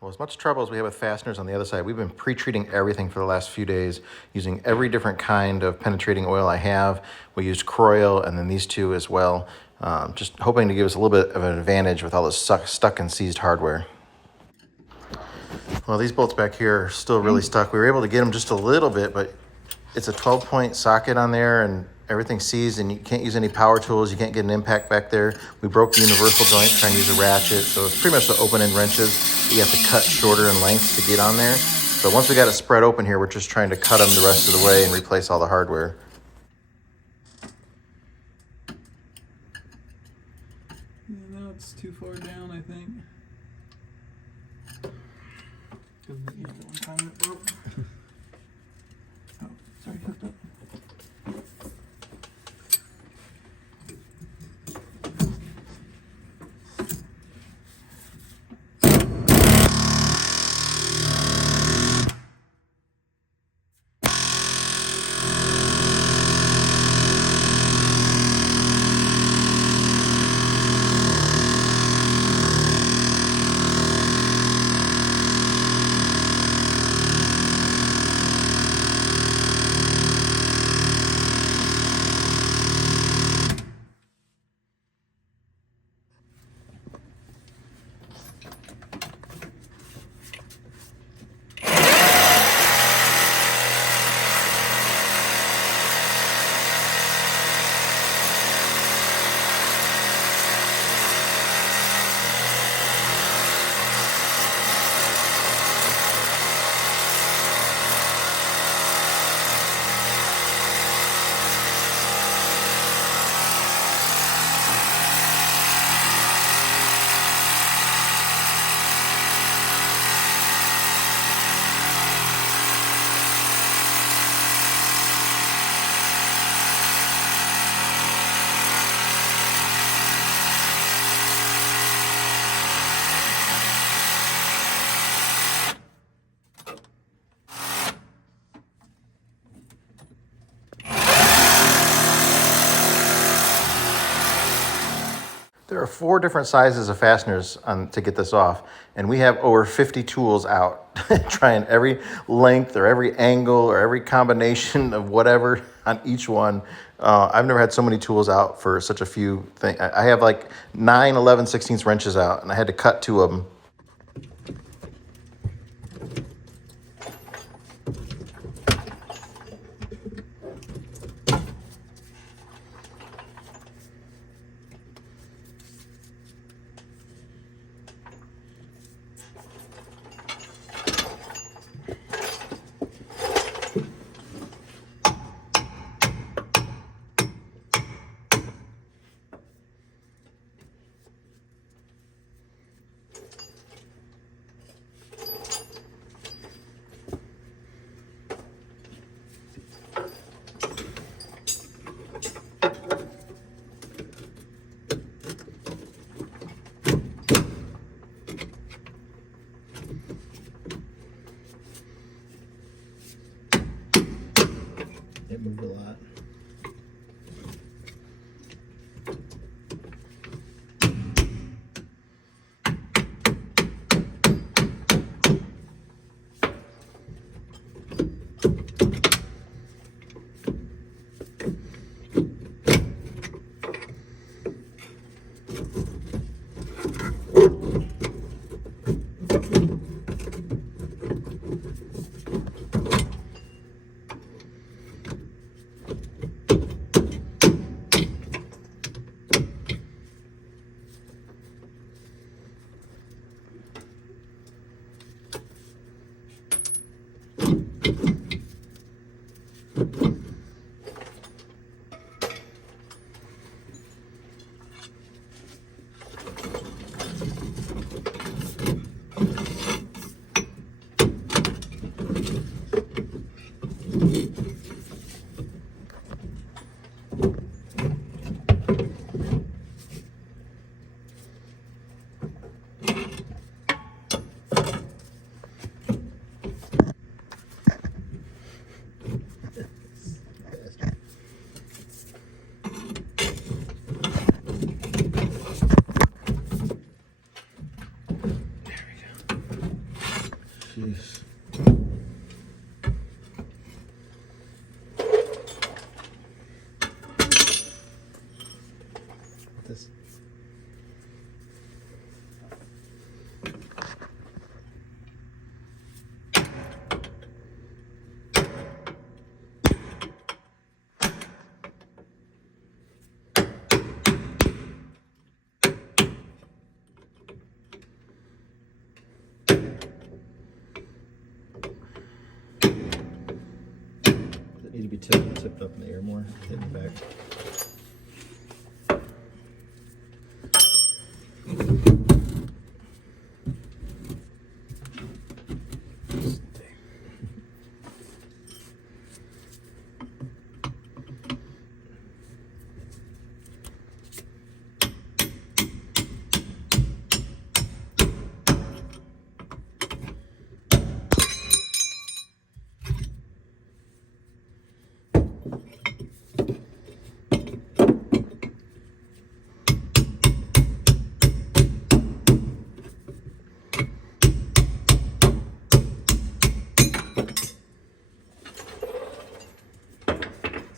Well, as much trouble as we have with fasteners on the other side, we've been pre-treating everything for the last few days using every different kind of penetrating oil I have. We used Croil and then these two as well, just hoping to give us a little bit of an advantage with all this stuck and seized hardware. Well, these bolts back here are still really stuck. We were able to get them just a little bit, but it's a 12-point socket on there and everything's seized and you can't use any power tools. You can't get an impact back there. We broke the universal joint trying to use a ratchet. So it's pretty much the open end wrenches that you have to cut shorter in length to get on there. But once we got it spread open here, we're just trying to cut them the rest of the way and replace all the hardware. Yeah, now it's too far down, I think. One time it broke. Oh, sorry, hooked up. There are 4 different sizes of fasteners to get this off, and we have over 50 tools out trying every length or every angle or every combination of whatever on each one. I've never had so many tools out for such a few things. I have like 9, 11, 16 wrenches out, and I had to cut 2 of them. Jeez. This. Need to be tipped up in the air more, hitting the back.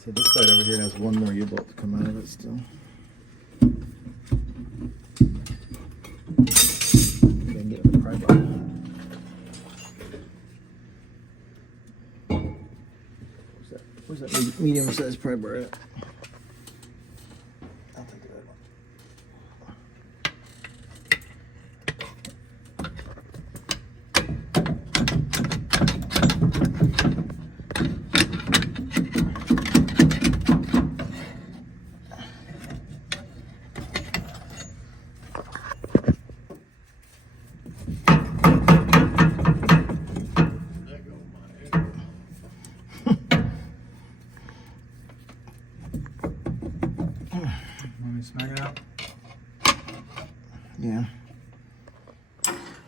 So this side over here has one more U-bolt to come out of it still. Then get the pry bar. Where's that medium-sized pry bar at? I'll take that one. Let me smack it out. Yeah.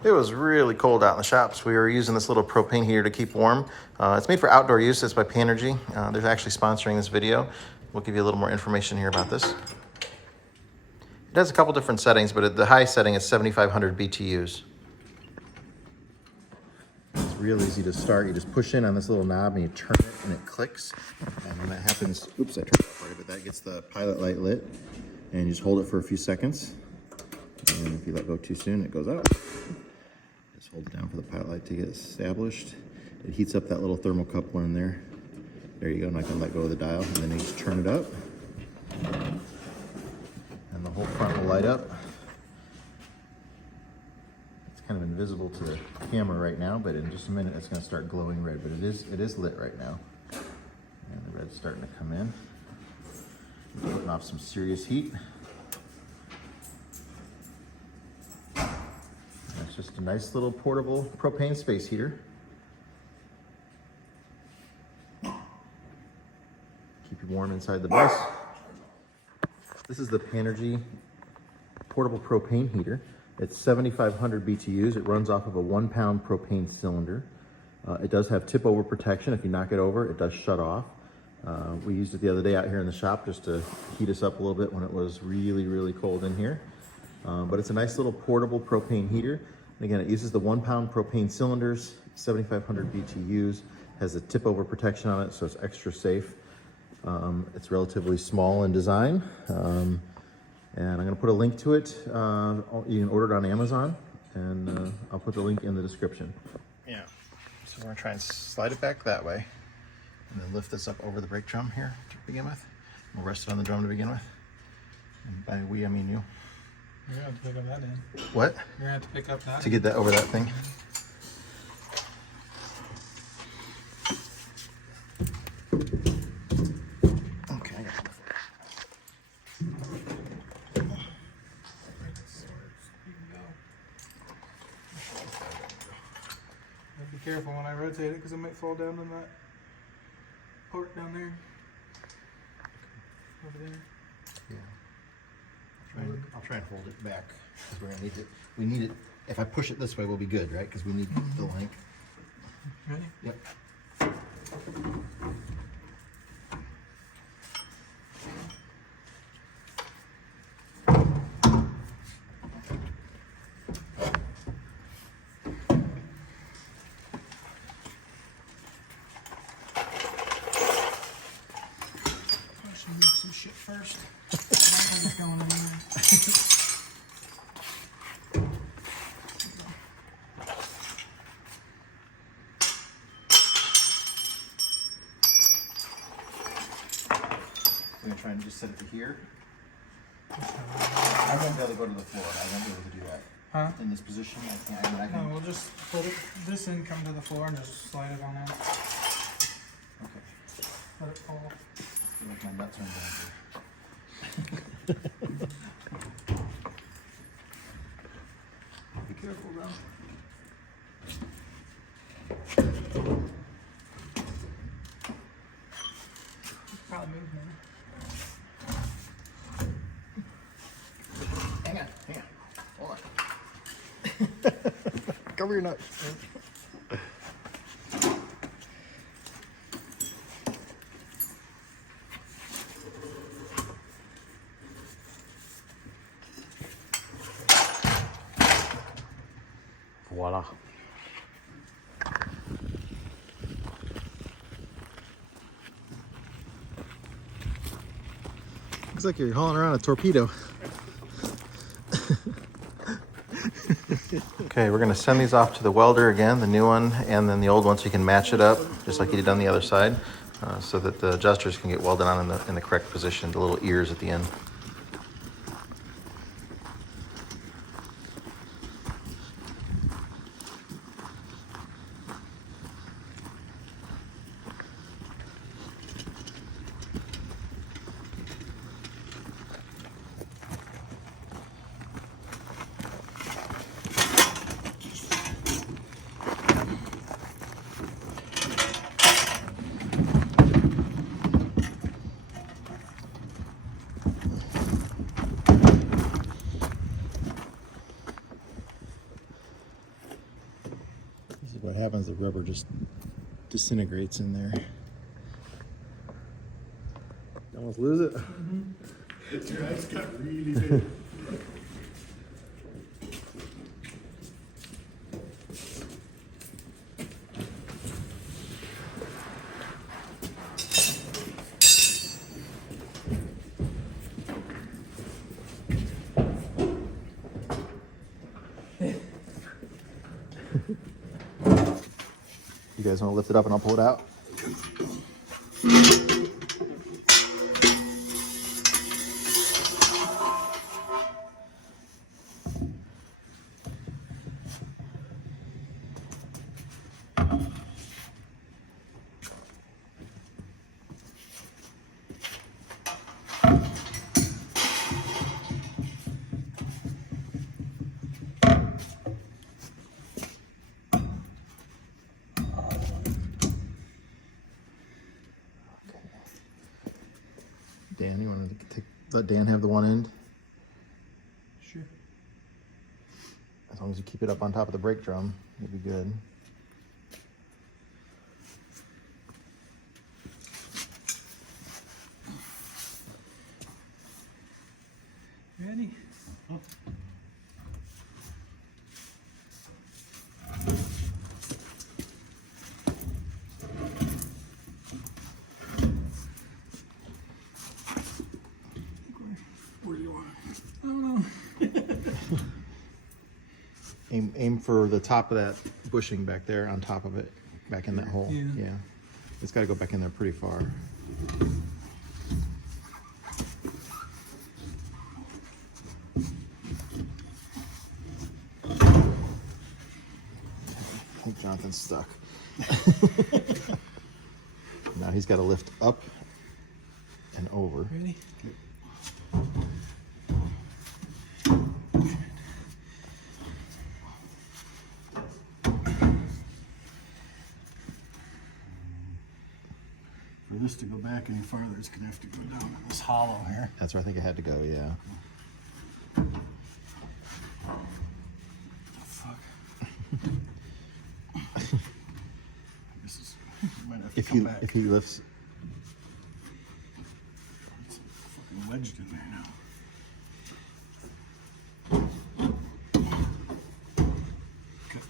It was really cold out in the shops. We were using this little propane heater to keep warm. It's made for outdoor use. It's by Panergy. They're actually sponsoring this video. We'll give you a little more information here about this. It has a couple different settings, but at the high setting is 7,500 BTUs. It's real easy to start. You just push in on this little knob and you turn it and it clicks. And when that happens, oops, I turned it off already, but that gets the pilot light lit. And you just hold it for a few seconds. And if you let go too soon, it goes out. Just hold it down for the pilot light to get established. It heats up that little thermocouple in there. There you go, and I can let go of the dial, and then you just turn it up. And the whole front will light up. It's kind of invisible to the camera right now, but in just a minute it's gonna start glowing red, but it is lit right now. And the red's starting to come in. Putting off some serious heat. It's just a nice little portable propane space heater. Keep you warm inside the bus. This is the Panergy portable propane heater. It's 7,500 BTUs. It runs off of a 1 pound propane cylinder. It does have tip over protection. If you knock it over, it does shut off. We used it the other day out here in the shop just to heat us up a little bit when it was really, really cold in here. But it's a nice little portable propane heater. And again, it uses the 1 pound propane cylinders, 7,500 BTUs, has a tip over protection on it, so it's extra safe. It's relatively small in design. And I'm gonna put a link to it. You can order it on Amazon, and I'll put the link in the description. Yeah, so we're gonna try and slide it back that way, and then lift this up over the brake drum here to begin with. We'll rest it on the drum to begin with. And by we, I mean you. You're gonna have to pick up that end. What? You're gonna have to pick up that. To get that over that thing. Okay, I got it. Be careful when I rotate it because it might fall down in that part down there. Over there. Yeah. I'll try and hold it back because we're gonna need it. We need it. If I push it this way, we'll be good, right? Because we need the length. Ready? Yep. trying to just set it to here? I won't be able to go to the floor. I won't be able to do that. Huh? In this position, I can't. I mean, I can. No, we'll just put it, this in, come to the floor, and just slide it on in. Okay. Let it fall. I feel like my nuts are in danger. Be careful, though. Probably move now. Hang on. Hold on. Cover your nuts. Voila. Looks like you're hauling around a torpedo. Okay, we're gonna send these off to the welder again, the new one, and then the old one, so you can match it up, just like you did on the other side, so that the adjusters can get welded on in the correct position, the little ears at the end. This is what happens, the rubber just disintegrates in there. You almost lose it. Your eyes got really big. You guys want to lift it up and I'll pull it out? Dan, you want to let Dan have the one end? Sure. As long as you keep it up on top of the brake drum, you'll be good. Ready? Where do you want it? I don't know. Aim for the top of that bushing back there, on top of it, back in that hole. Yeah. It's got to go back in there pretty far. I think Jonathan's stuck. Now he's got to lift up and over. Ready? For this to go back any farther, it's gonna have to go down in this hollow here. That's where I think it had to go, yeah. Oh, fuck. This is, you might have to If come he back. if he lifts, It's fucking wedged in there now. Okay.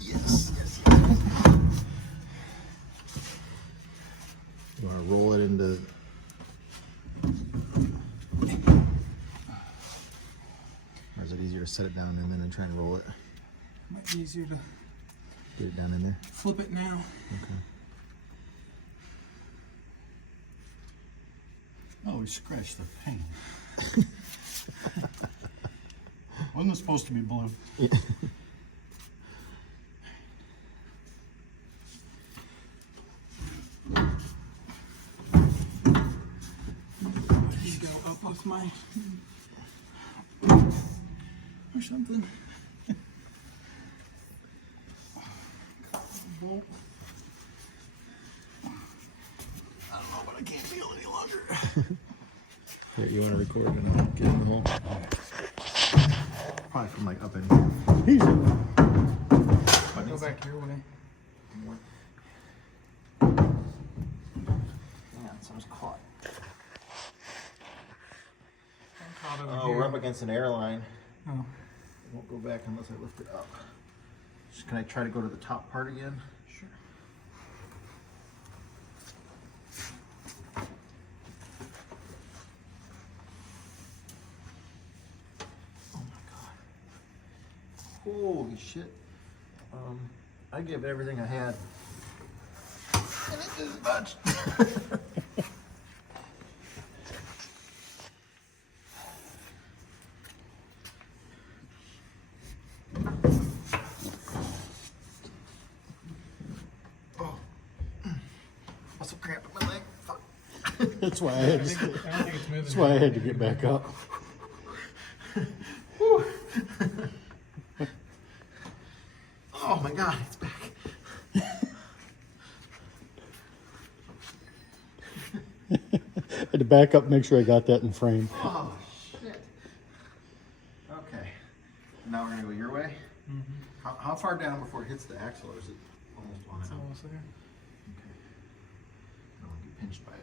yes. You want to roll it into. Or is it easier to set it down and then try and roll it? Might be easier to Get it down in there. Flip it now. Okay. Oh, we scratched the paint. Wasn't it supposed to be blue? Yeah. You go up with my or something. Bolt. I don't know, but I can't feel any longer. Here, you want to record and I'll get in the hole? Probably from like up in here. Go back your way. Yeah, someone's caught. I'm caught over Oh, here. we're up against an airline. Oh. It won't go back unless I lift it up. Can I try to go to the top part again? Sure. Oh my god. Holy shit. I gave it everything I had. And it is much. Muscle cramp in my leg. Fuck. That's why I I had don't think it's moving. that's why I had to get back up. Oh my god, it's back. I had to back up, make sure I got that in frame. Oh shit. Okay. Now we're gonna go your way. How far down before it hits the axle, or is it almost on It's it? almost there. Okay. I don't want to get pinched by it.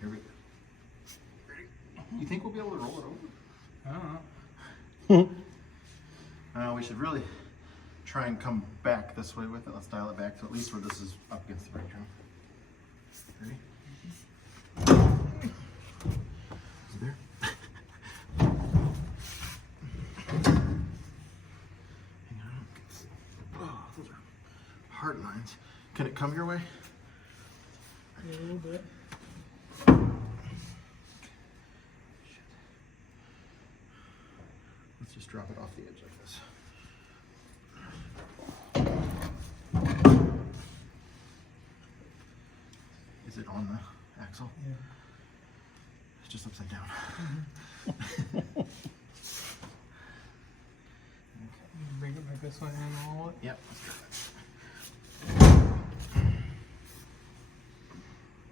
Here we go. Ready? You think we'll be able to roll it over? I don't know. We should really try and come back this way with it. Let's dial it back to at least where this is up against the brake drum. Ready? Is it there? Hang on. Oh, those are hard lines. Can it come your way? Yeah, a little bit. Let's just drop it off the edge like this. Is it on the axle? Yeah. It's just upside down. You bring it back this way and roll it. Yep. Let's go.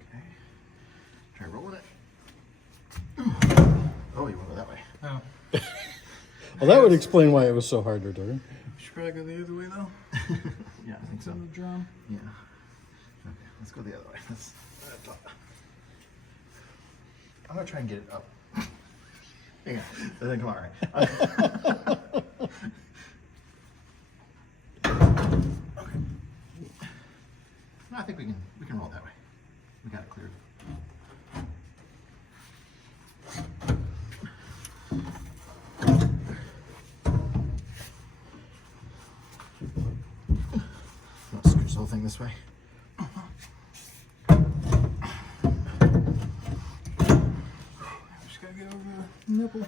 Okay. Try rolling it. Oh, you want to go that way? Oh. Well, that would explain why it was so hard to turn. Should probably go the other way though. Yeah, I think It's so. on the drum. Yeah. Okay, let's go the other way. I'm gonna try and get it up. Hang on. That didn't come out right. Okay. No, I think we can roll that way. We got it cleared. Let's screw this whole thing this way. Just gotta get over the nipple.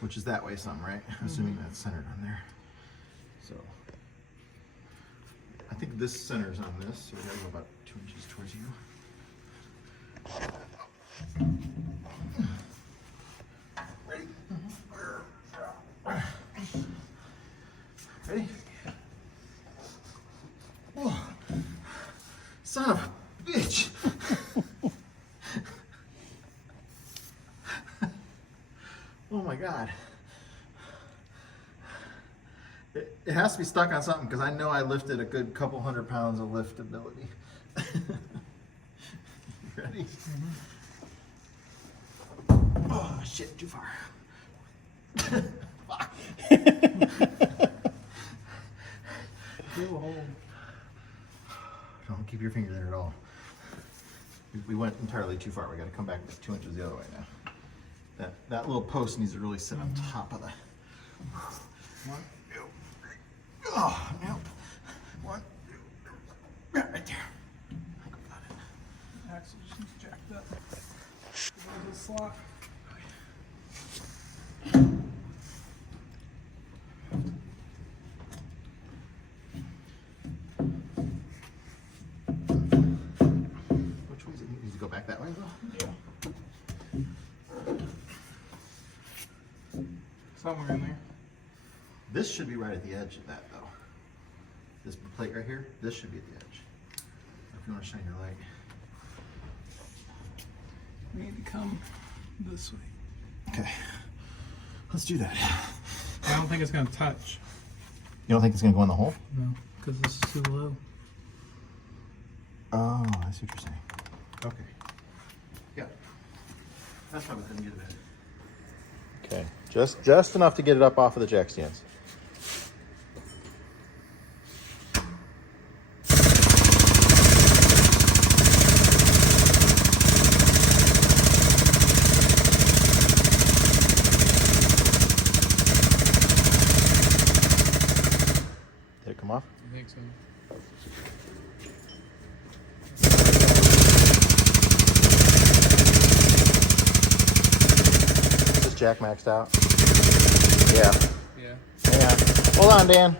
Which is that way some, right? Assuming that's centered on there. So I think this centers on this, so we gotta go about 2 inches towards you. Ready? Ready? Oh, son of a bitch! Oh my god. It has to be stuck on something because I know I lifted a good couple 100 pounds of liftability. Ready? Oh shit, too far. Fuck. Do a hold. Don't keep your finger there at all. We went entirely too far. We got to come back 2 inches the other way now. That little post needs to really sit on top of the. 1, Oh, yep. One, two, yeah, right there. Axle just needs jacked up. There's a slot. Which one's it? Needs to go back that way, though? Somewhere in there. This should be right at the edge of that, though. This plate right here, this should be at the edge. If you want to shine your light. We need to come this way. Okay, let's do that. I don't think it's gonna touch. You don't think it's gonna go in the hole? No, because this is too low. Oh, I see what you're saying. Okay. Yeah. That's why we couldn't get it in. Okay, just enough to get it up off of the jack stands. Did it come off? I think so. Is this jack maxed out? Yeah. Yeah. Hang on. Hold on, Dan.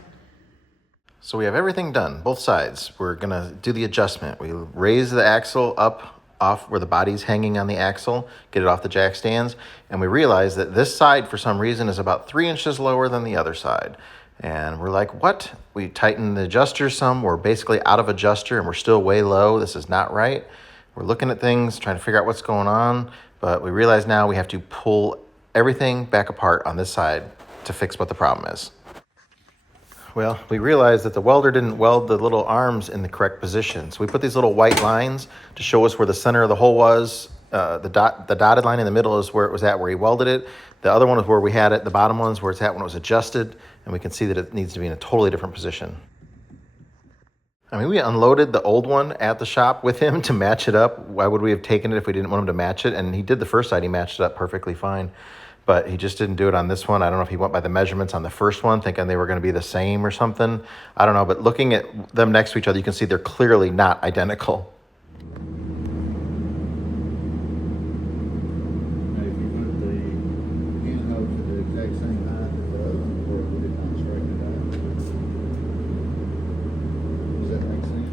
So we have everything done, both sides. We're gonna do the adjustment. We raise the axle up off where the body's hanging on the axle, get it off the jack stands, and we realize that this side, for some reason, is about 3 inches lower than the other side. And we're like, what? We tighten the adjuster some. We're basically out of adjuster, and we're still way low. This is not right. We're looking at things, trying to figure out what's going on, but we realize now we have to pull everything back apart on this side to fix what the problem is. Well, we realized that the welder didn't weld the little arms in the correct position. So we put these little white lines to show us where the center of the hole was. The dotted line in the middle is where it was at, where he welded it. The other one is where we had it. The bottom one is where it's at when it was adjusted. And we can see that it needs to be in a totally different position. I mean, we unloaded the old one at the shop with him to match it up. Why would we have taken it if we didn't want him to match it? And he did the first side. He matched it up perfectly fine. But he just didn't do it on this one. I don't know if he went by the measurements on the first one, thinking they were going to be the same or something. I don't know. But looking at them next to each other, you can see they're clearly not identical. Now, if you put the handle to the exact same height as the other one, or would it not straighten it out? Does that make sense?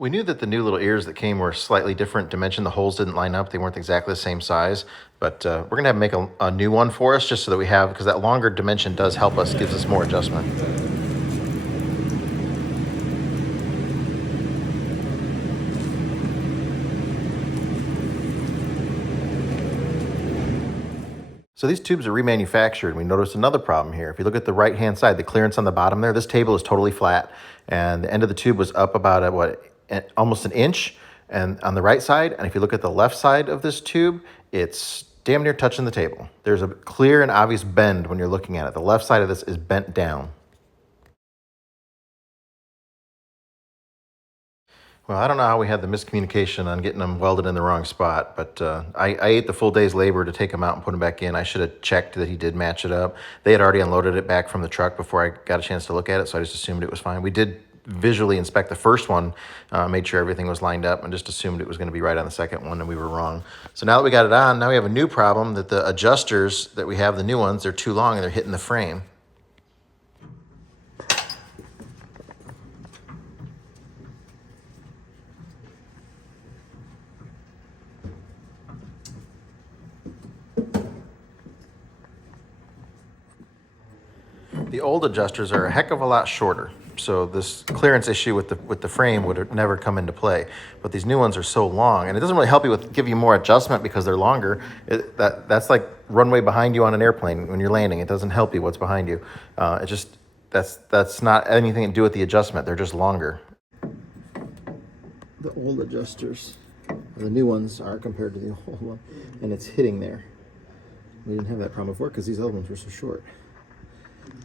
We knew that the new little ears that came were slightly different dimension. The holes didn't line up. They weren't exactly the same size. But we're going to have to make a new one for us just so that we have, because that longer dimension does help us, gives us more adjustment. So these tubes are remanufactured. We noticed another problem here. If you look at the right-hand side, the clearance on the bottom there, this table is totally flat. And the end of the tube was up about, almost an inch and on the right side. And if you look at the left side of this tube, it's damn near touching the table. There's a clear and obvious bend when you're looking at it. The left side of this is bent down. Well, I don't know how we had the miscommunication on getting them welded in the wrong spot, but I ate the full day's labor to take them out and put them back in. I should have checked that he did match it up. They had already unloaded it back from the truck before I got a chance to look at it, so I just assumed it was fine. We did visually inspect the first one, made sure everything was lined up, and just assumed it was going to be right on the second one, and we were wrong. So now that we got it on, now we have a new problem that the adjusters that we have, the new ones, they're too long and they're hitting the frame. The old adjusters are a heck of a lot shorter, so this clearance issue with the frame would never come into play. But these new ones are so long, and it doesn't really help you give you more adjustment because they're longer. That's like runway behind you on an airplane when you're landing. It doesn't help you what's behind you. That's not anything to do with the adjustment. They're just longer. The old adjusters, the new ones are compared to the old one, and it's hitting there. We didn't have that problem before because these other ones were so short.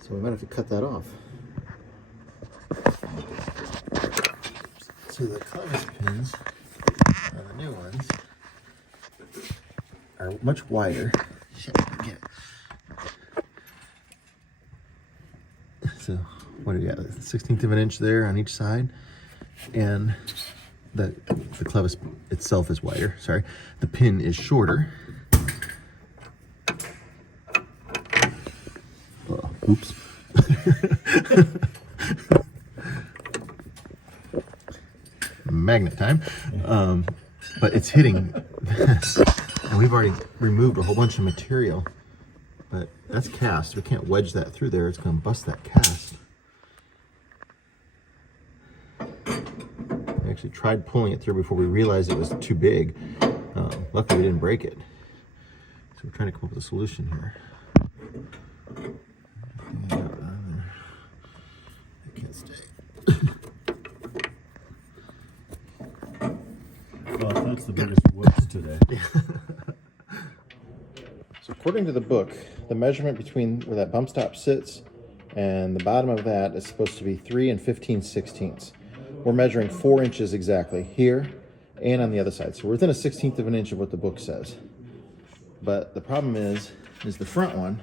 So we might have to cut that off. So the clevis pins on the new ones are much wider. Shit, get it. So what do we got? 1/16 of an inch there on each side, and the clevis itself is wider. Sorry, the pin is shorter. Oops. Magnet time. But it's hitting this. And we've already removed a whole bunch of material. But that's cast. We can't wedge that through there. It's going to bust that cast. We actually tried pulling it through before we realized it was too big. Luckily we didn't break it. So we're trying to come up with a solution here. It can't stay. Well, that's the biggest whoops today. So according to the book, the measurement between where that bump stop sits and the bottom of that is supposed to be 3 and 15/16. We're measuring 4 inches exactly here and on the other side. So we're within a 1/16 of an inch of what the book says. But the problem is the front one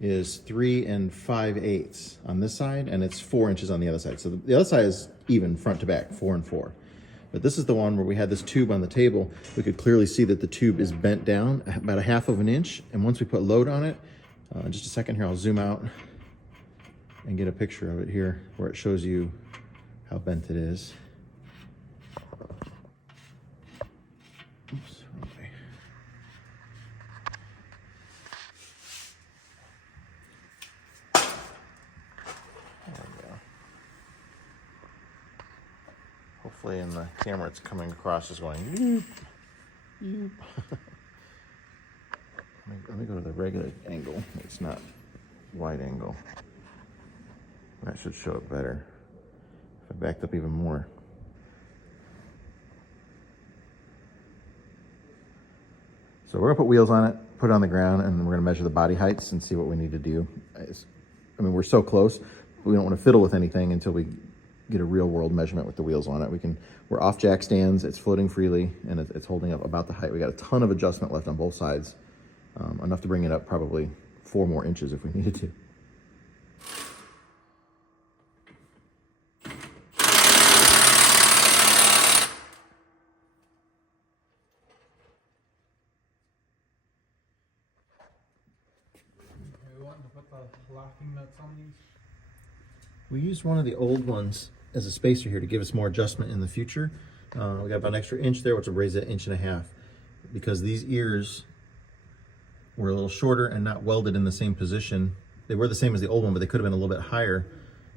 is 3 5/8 on this side, and it's 4 inches on the other side. So the other side is even front to back, 4 and 4. But this is the one where we had this tube on the table. We could clearly see that the tube is bent down about 1/2 of an inch. And once we put load on it, just a second here, I'll zoom out and get a picture of it here where it shows you how bent it is. Oops, wrong way. There we go. Hopefully in the camera it's coming across as going yoop, yoop. Let me go to the regular angle. It's not wide angle. That should show it better. If I backed up even more. So we're gonna put wheels on it, put it on the ground, and we're gonna measure the body heights and see what we need to do. I mean, we're so close. We don't want to fiddle with anything until we get a real world measurement with the wheels on it. We're off jack stands, it's floating freely, and it's holding up about the height. We got a ton of adjustment left on both sides. Enough to bring it up probably 4 more inches if we needed to. Are we wanting to put the locking nuts on these? We used one of the old ones as a spacer here to give us more adjustment in the future. We got about an extra inch there, which will raise it 1.5 inches. Because these ears were a little shorter and not welded in the same position. They were the same as the old one, but they could have been a little bit higher,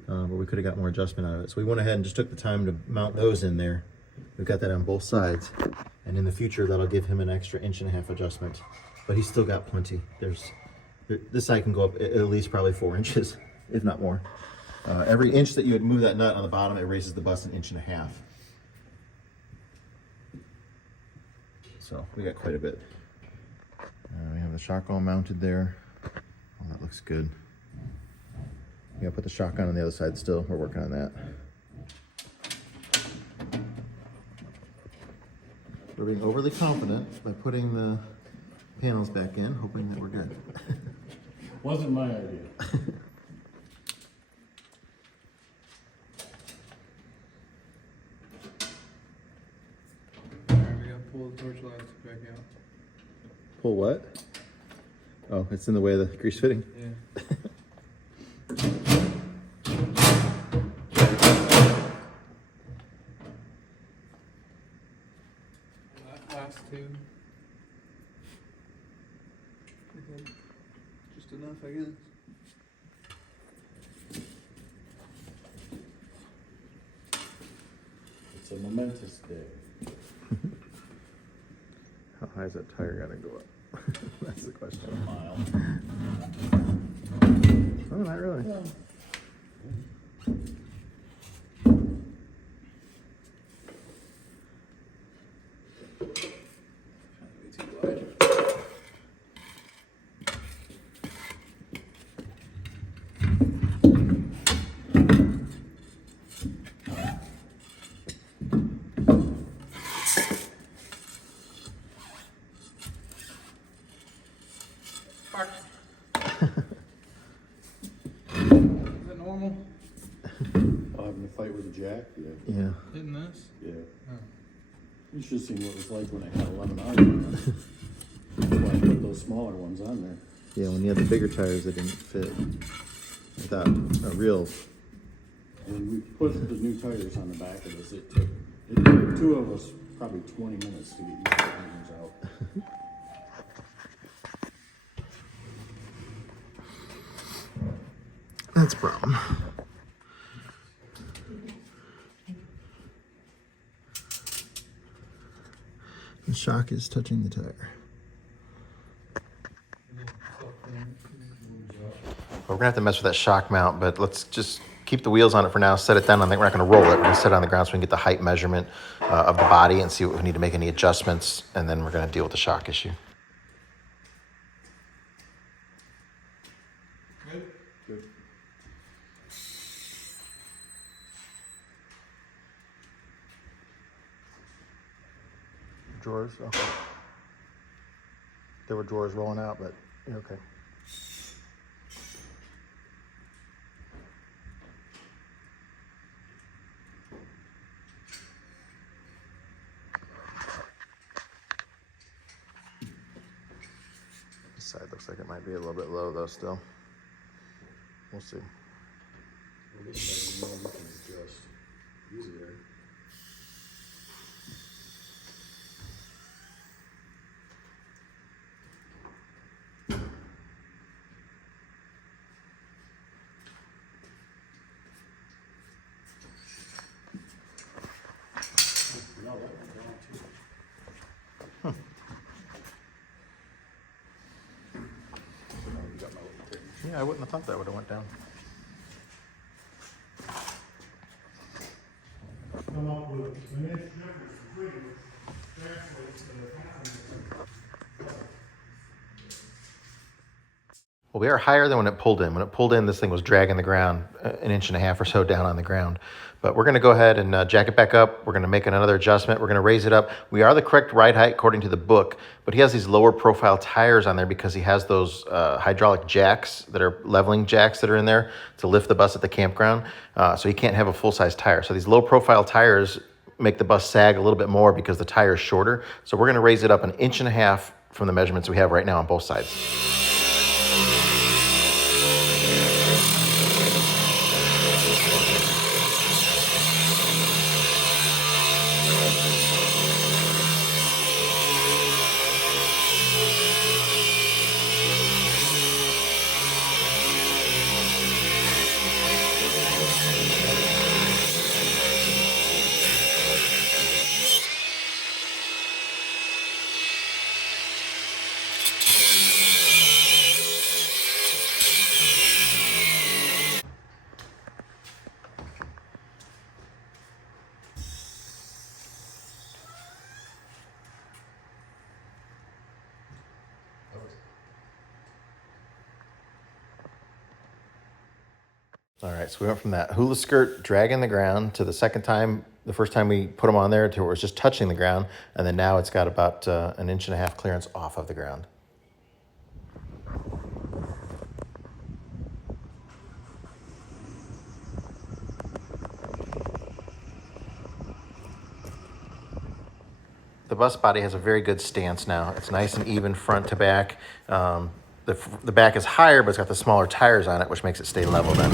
but we could have got more adjustment out of it. So we went ahead and just took the time to mount those in there. We've got that on both sides. And in the future, that'll give him an extra 1.5 inch adjustment. But he's still got plenty. This side can go up at least probably 4 inches, if not more. Every inch that you would move that nut on the bottom, it raises the bus 1.5 inches. So we got quite a bit. We have the shock all mounted there. Oh, that looks good. We gotta put the shock on the other side still. We're working on that. We're being overly confident by putting the panels back in, hoping that we're good. Wasn't my idea. Pull what? Oh, it's in the way of the grease fitting. Yeah. That last two. Okay. Just enough, I guess. It's a momentous day. How high is that tire gotta go up? That's the question. A mile. Oh, not really. Way too wide. Fuck. Is that normal? Having a fight with a jack? Yeah. Yeah. Hitting this? Yeah. Oh. You should have seen what it was like when I had 11 hours on it. That's why I put those smaller ones on there. Yeah, when you had the bigger tires, they didn't fit. Without a real. When we put the new tires on the back of this, it took two of us probably 20 minutes to get each of the tires out. That's a problem. The shock is touching the tire. We're gonna have to mess with that shock mount, but let's just keep the wheels on it for now, set it down. I think we're not gonna roll it. We're gonna set it on the ground so we can get the height measurement of the body and see if we need to make any adjustments, and then we're gonna deal with the shock issue. Good? Good. Drawers, okay. There were drawers rolling out, but you're okay. This side looks like it might be a little bit low though still. We'll see. Well, this side, you can adjust easier. No, that went down too. So now you got my little thing. Yeah, I wouldn't have thought that would have went down. Come up with an inch difference between them, translates to half an inch. Well, we are higher than when it pulled in. When it pulled in, this thing was dragging the ground an inch and a half or so down on the ground. But we're going to go ahead and jack it back up. We're going to make another adjustment. We're going to raise it up. We are the correct ride height according to the book, but he has these lower profile tires on there because he has those hydraulic jacks that are leveling jacks that are in there to lift the bus at the campground. So he can't have a full-size tire. So these low profile tires make the bus sag a little bit more because the tire is shorter. So we're going to raise it up an inch and a half from the measurements we have right now on both sides. All right, so we went from that hula skirt dragging the ground to the second time, the first time we put them on there to where it was just touching the ground, and then now it's got about an inch and a half clearance off of the ground. The the bus body has a very good stance now. It's nice and even front to back. The back is higher, but it's got the smaller tires on it, which makes it stay level then.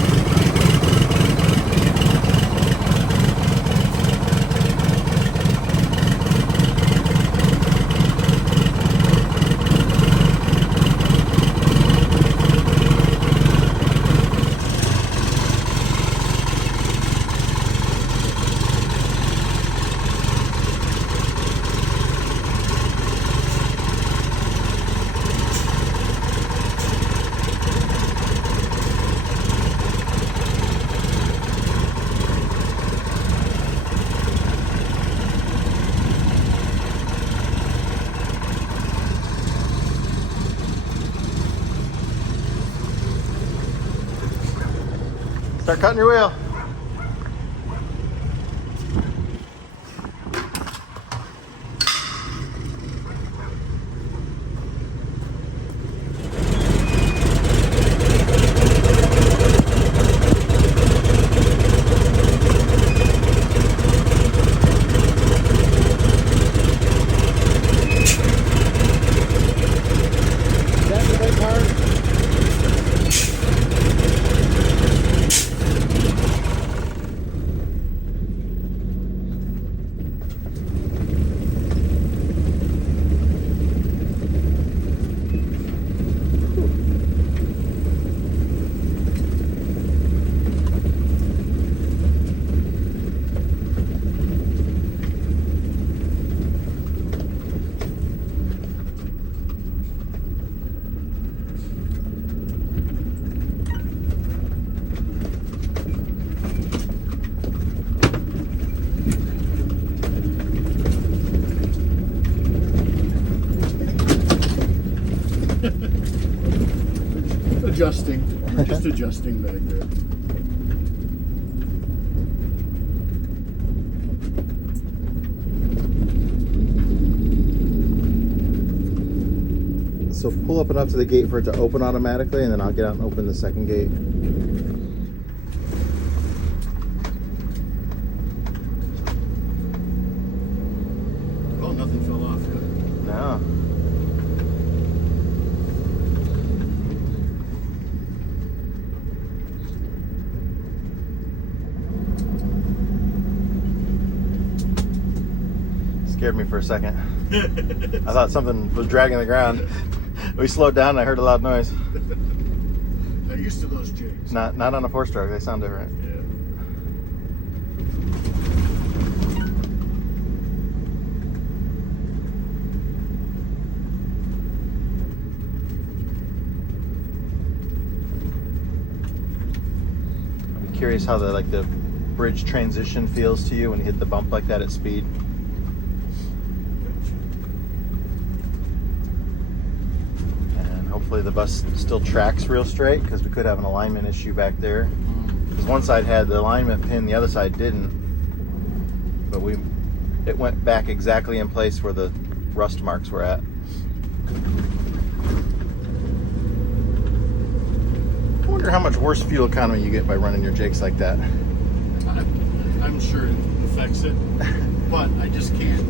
Start cutting your wheel. That's the big part. Adjusting. We're just adjusting back there. So pull up and up to the gate for it to open automatically, and then I'll get out and open the second gate. Oh, nothing fell off yet. No. Scared me for a second. I thought something was dragging the ground. We slowed down and I heard a loud noise. I'm used to those jigs. Not on a 4-stroke, they sound different. Yeah. I'm curious how the bridge transition feels to you when you hit the bump like that at speed. Hopefully the bus still tracks real straight, because we could have an alignment issue back there. Because one side had the alignment pin, the other side didn't. But it went back exactly in place where the rust marks were at. I wonder how much worse fuel economy you get by running your jakes like that. I'm sure it affects it, but I just can't.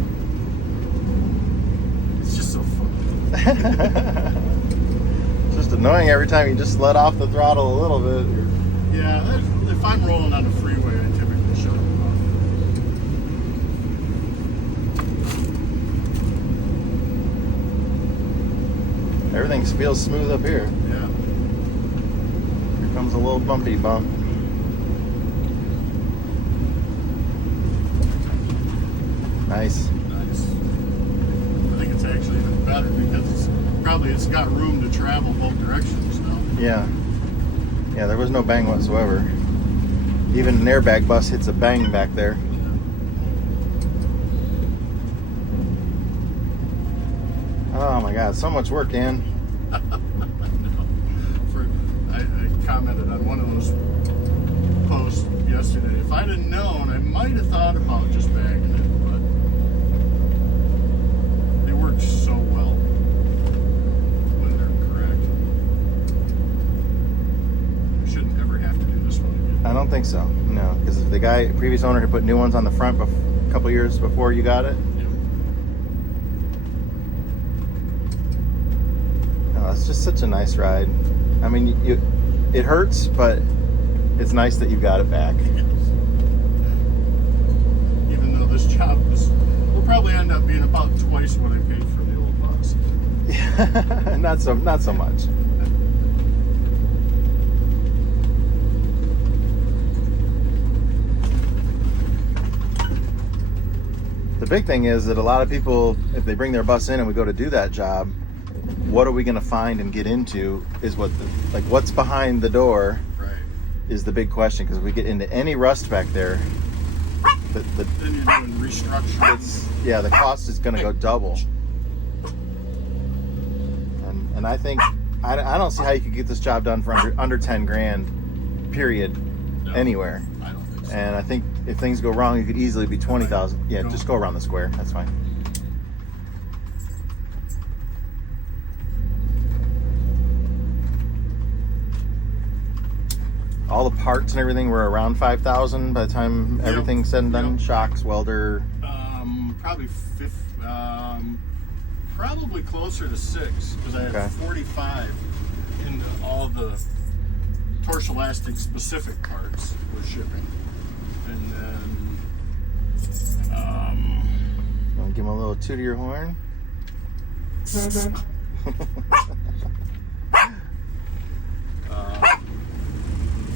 It's just so fun. Just annoying every time you just let off the throttle a little bit. Yeah, if I'm rolling on the freeway, I typically shut it off. Everything feels smooth up here. Yeah. Here comes a little bumpy bump. Nice. Nice. I think it's actually even better because it's got room to travel both directions now. Yeah. Yeah, there was no bang whatsoever. Even an airbag bus hits a bang back there. Oh my God, so much work, Dan. I commented on one of those posts yesterday. If I'd have known, I might have thought about just bagging it, but they work so well when they're correct. We shouldn't ever have to do this one again. I don't think so, no, because the previous owner had put new ones on the front a couple years before you got it. Yeah. it's just such a nice ride. I mean, it hurts, but it's nice that you got it back. Even though this job will probably end up being about twice what I paid for the old bus. not so much. The big thing is that a lot of people, if they bring their bus in and we go to do that job, what are we going to find and get into is what's behind the door. Right. Is the big question, because if we get into any rust back there, Then you're doing restructuring. the cost is going to go double. And I think I don't see how you could get this job done for under 10 grand, period, anywhere. I don't think so. And I think if things go wrong, you could easily be 20,000. Yeah, just go around the square. That's fine. All the parts and everything were around 5,000 by the time everything's said and done. Yep. Shocks, welder. Probably closer to 6 because I had Okay. 45 into all the torsioelastic specific parts we're shipping, and then I'll give him a little toot of your horn.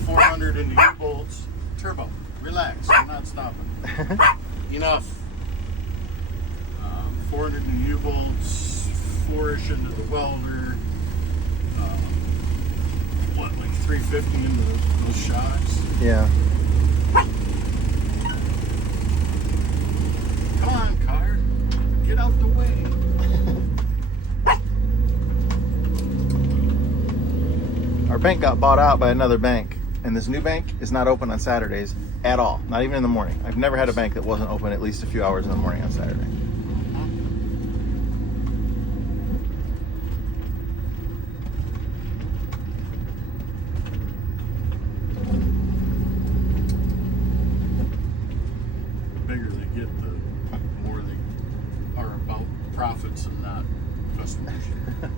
400 into U-bolts. Turbo, relax, I'm not stopping. Enough. 400 into U-bolts, 4-ish into the welder. Like 350 into those shocks. Yeah. Come on, car, get out the way. Our bank got bought out by another bank, and this new bank is not open on Saturdays at all. Not even in the morning. I've never had a bank that wasn't open at least a few hours in the morning on Saturday. The bigger they get, the more they are about profits and not customers. Am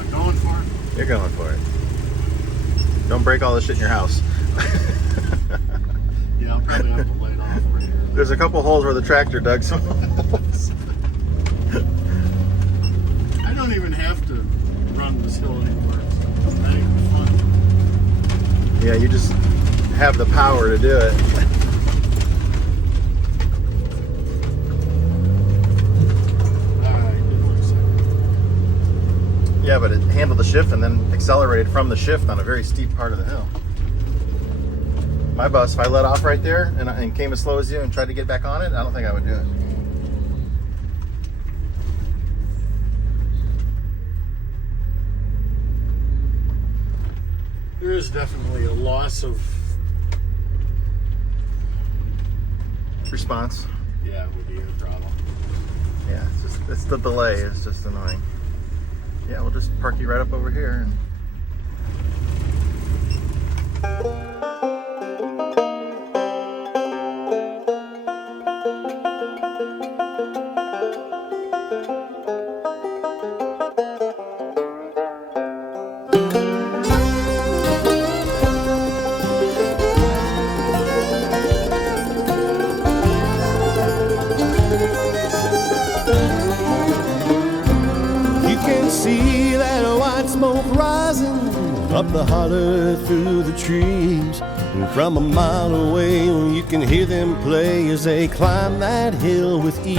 I going for it? You're going for it. Don't break all the shit in your house. Yeah, I'll probably have to lay it off right here. There's a couple holes where the tractor dug some holes. I don't even have to run this hill anymore. It's not even fun. Yeah, you just have the power to do it. Alright, it looks like. Yeah, but it handled the shift and then accelerated from the shift on a very steep part of the hill. My bus, if I let off right there and came as slow as you and tried to get back on it, I don't think I would do it. There is definitely a loss of, Response. yeah, would be a problem. Yeah, it's the delay. It's just annoying. Yeah, we'll just park you right up over here. And... You can see that white smoke rising up the holler through the trees. And from a mile away, you can hear them play as they climb that hill with ease.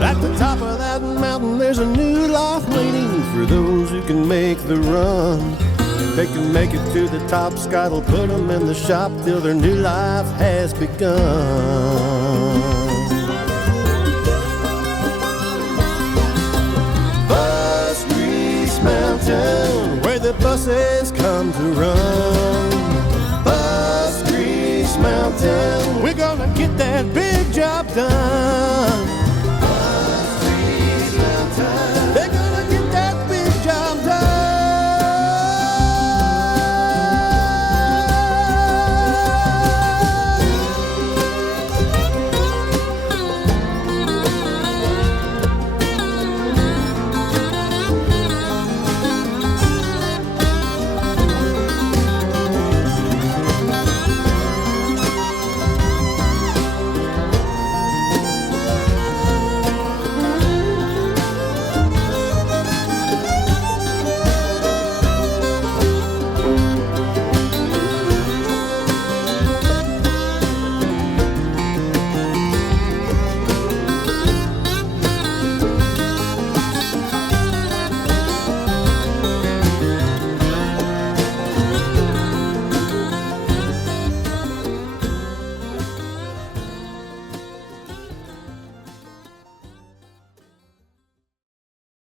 At the top of that mountain, there's a new life waiting for those who can make the run. They can make it to the top, Scott will put them in the shop till their new life has begun. Mountain, where the buses come to run. Bus Grease Mountain, we're gonna get that big job done.